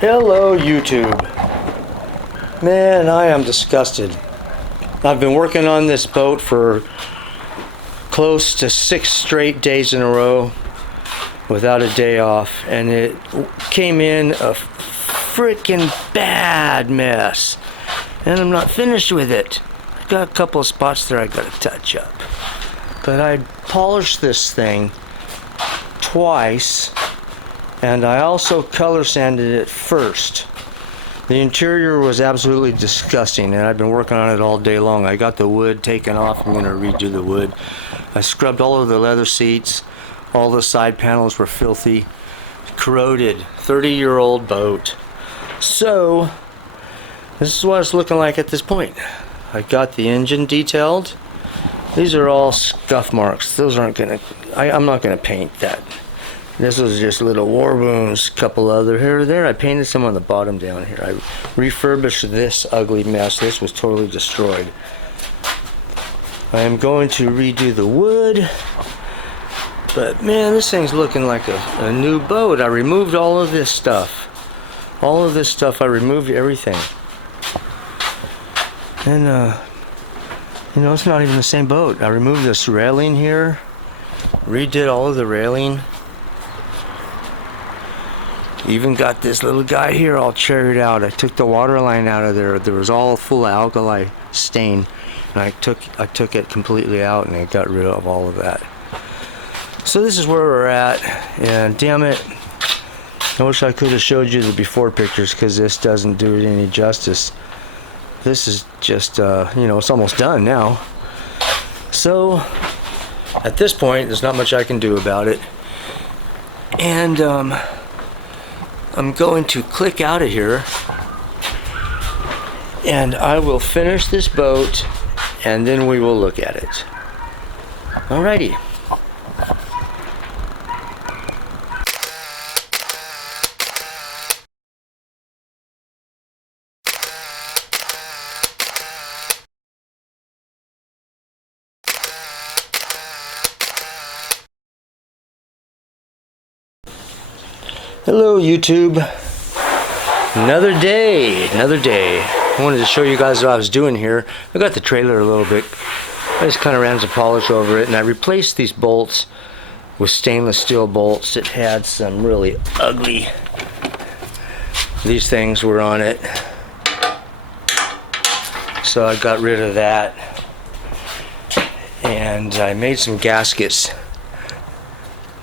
Hello YouTube. Man, I am disgusted. I've been working on this boat for close to 6 straight days in a row without a day off, and it came in a freaking bad mess, and I'm not finished with it. I've got a couple of spots there I gotta touch up, but I polished this thing twice, and I also color sanded it first. The interior was absolutely disgusting, and I've been working on it all day long. I got the wood taken off. I'm going to redo the wood. I scrubbed all of the leather seats. All the side panels were filthy, corroded. 30-year-old boat. So this is what it's looking like at this point. I got the engine detailed. These are all scuff marks. Those aren't going to, I'm not going to paint that. This was just little war wounds, couple other here or there. I painted some on the bottom down here. I refurbished this ugly mess. This was totally destroyed. I am going to redo the wood. But man, this thing's looking like a new boat. I removed all of this stuff. All of this stuff, I removed everything. And you know, it's not even the same boat. I removed this railing here. Redid all of the railing. Even got this little guy here all cherried out. I took the water line out of there. There was all full of alkali stain, and I took it completely out, and I got rid of all of that. So this is where we're at, and damn it, I wish I could have showed you the before pictures, because this doesn't do it any justice. This is just you know, it's almost done now. So at this point, there's not much I can do about it, and I'm going to click out of here, and I will finish this boat, and then we will look at it. Alrighty. Hello YouTube. Another day. I wanted to show you guys what I was doing here. I got the trailer a little bit. I just kind of ran some polish over it, and I replaced these bolts with stainless steel bolts. It had some really ugly, these things were on it, so I got rid of that, and I made some gaskets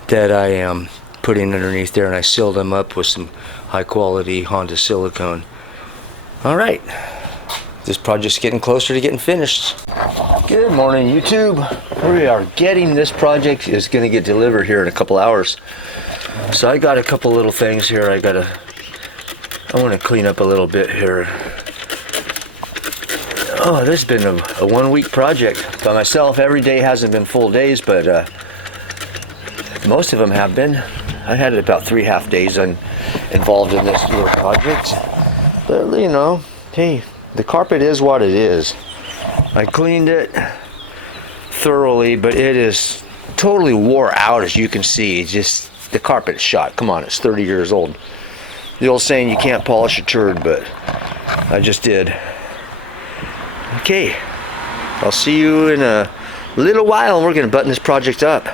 that I putting underneath there, and I sealed them up with some high quality Honda silicone. Alright, this project's getting closer to getting finished. Good morning YouTube. We are getting, this project is going to get delivered here in a couple hours. So I got a couple little things here I want to clean up a little bit here. Oh, this has been a 1-week project by myself. Every day hasn't been full days, but most of them have been. I had about 3 half days involved in this little project. But you know, hey, the carpet is what it is. I cleaned it thoroughly, but it is totally wore out, as you can see. Just the carpet is shot. Come on, it's 30 years old. The old saying, you can't polish a turd, but I just did. Okay, I'll see you in a little while, and we're gonna button this project up.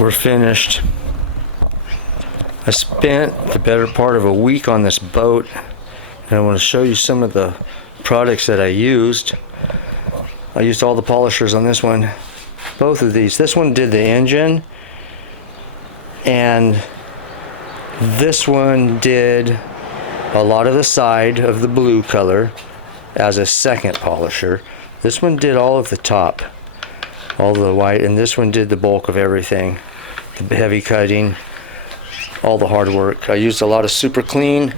We're finished. I spent the better part of a week on this boat, and I want to show you some of the products that I used. I used all the polishers on this one, both of these. This one did the engine, and this one did a lot of the side of the blue color as a second polisher. This one did all of the top, all the white, and this one did the bulk of everything. The heavy cutting, all the hard work. I used a lot of super clean.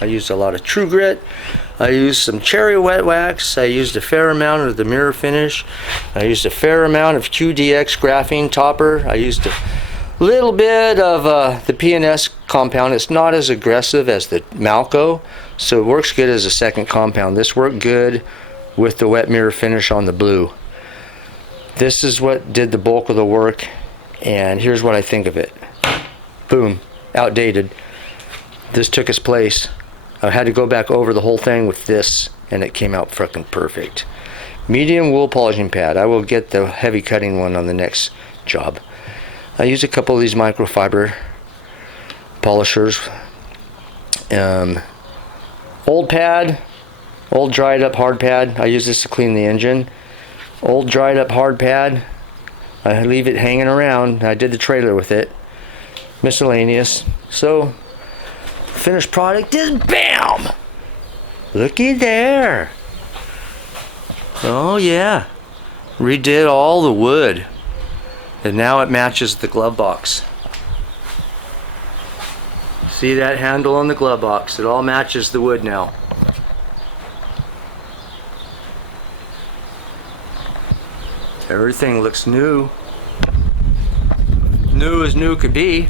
I used a lot of Tru-Grit. I used some cherry wet wax. I used a fair amount of the mirror finish. I used a fair amount of QDX graphene topper. I used a little bit of the PNS compound. It's not as aggressive as the Malco, so it works good as a second compound. This worked good with the wet mirror finish on the blue. This is what did the bulk of the work, and here's what I think of it. Boom, outdated. This took its place. I had to go back over the whole thing with this, and it came out freaking perfect. Medium wool polishing pad. I will get the heavy cutting one on the next job. I use a couple of these microfiber polishers. Old pad, old dried up hard pad. I use this to clean the engine. Old dried up hard pad. I leave it hanging around. I did the trailer with it. Miscellaneous. So finished product is BAM! Looky there. Oh yeah. Redid all the wood. And now it matches the glove box. See that handle on the glove box? It all matches the wood now. Everything looks new. New as new could be.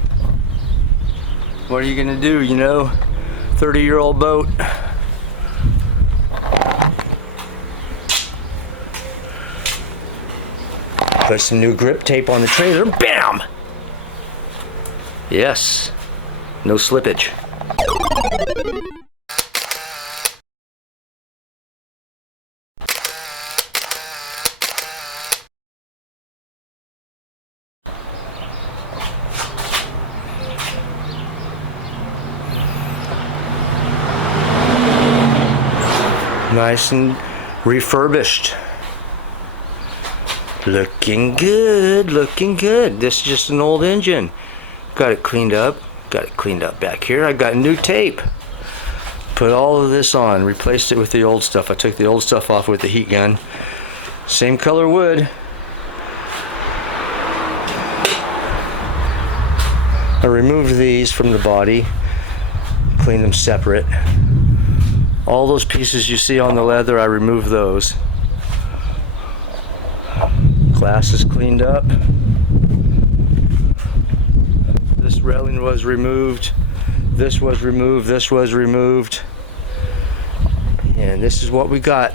What are you gonna do, you know? 30-year-old boat. Put some new grip tape on the trailer. BAM! Yes. No slippage. Nice and refurbished. Looking good, looking good. This is just an old engine. Got it cleaned up. Got it cleaned up back here. I got new tape. Put all of this on. Replaced it with the old stuff. I took the old stuff off with the heat gun. Same color wood. I removed these from the body. Cleaned them separate. All those pieces you see on the leather, I removed those. Glass is cleaned up. This railing was removed. This was removed. This was removed. And this is what we got.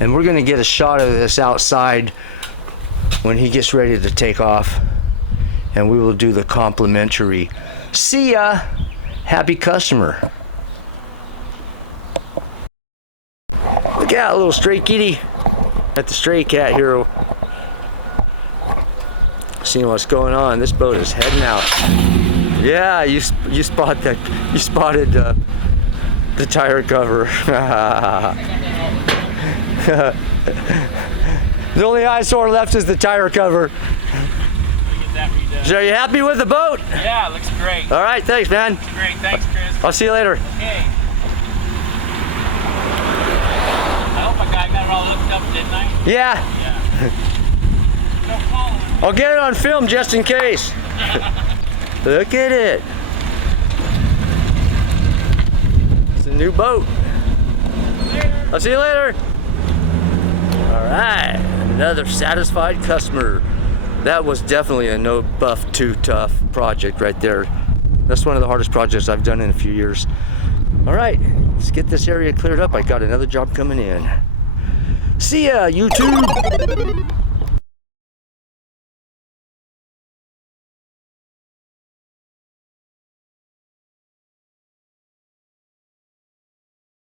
And we're gonna get a shot of this outside when he gets ready to take off. And we will do the complimentary see ya, happy customer. Look out, little stray kitty. At the stray cat hero. Seeing what's going on. This boat is heading out. Yeah, you spotted the tire cover. The only eyesore left is the tire cover. So are you happy with the boat? Yeah, it looks great. All right, thanks, man. Looks great. Thanks, Chris. I'll see you later. Okay. I hope I got it all looked up, didn't I? Yeah. No problem. I'll get it on film just in case. Look at it. It's a new boat. Later. I'll see you later. All right, another satisfied customer. That was definitely a no buff too tough project right there. That's one of the hardest projects I've done in a few years. All right, let's get this area cleared up. I got another job coming in. See ya, YouTube.